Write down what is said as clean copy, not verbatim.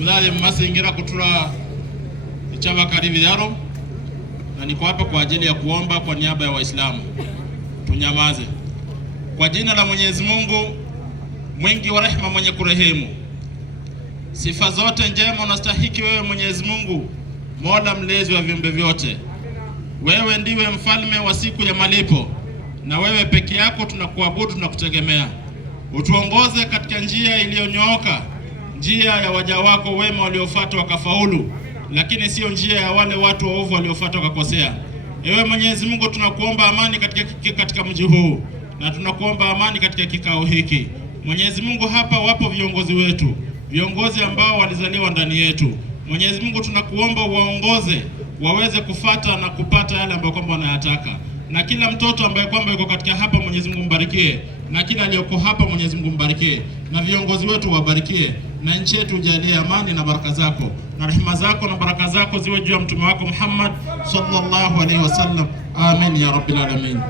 mnali mmasingira kutura ichaba karibi yaro, na niko hapa kwa ajili ya kuomba kwa niaba ya Waislamu. Tunyamaze. Kwa jina la Mwenyezi Mungu mwingi wa rehema, mwenye kurehemu. Sifa zote njema unastahiki wewe Mwenyezi Mungu, Mola mlezi wa viumbe vyote. Wewe ndiwe mfalme wa siku ya malipo, na wewe peke yako tunakuabudu na kutegemea. Utuongoze katika njia iliyonyooka, njia ya waja wako wema waliofuata wakafaulu, lakini sio njia ya wale watu waovu waliofuata wakakosea. Ewe Mwenyezi Mungu, tunakuomba amani katika mji huu, na tunakuomba amani katika kikao hiki. Mwenyezi Mungu, hapa wapo viongozi wetu, viongozi ambao walizaliwa ndani yetu. Mwenyezi Mungu, tunakuomba waongoze waweze kufata na kupata yale ambayo kwamba wanayataka. Na kila mtoto ambaye kwamba yuko katika hapa, Mwenyezi Mungu mbarikie, na kila aliyoko hapa Mwenyezi Mungu mbarikie, na viongozi wetu wabarikie, na nchi yetu ujalie amani na baraka zako, na rehema zako na baraka zako ziwe juu ya mtume wako Muhammad sallallahu alaihi wasallam. Amin ya rabbil alamin.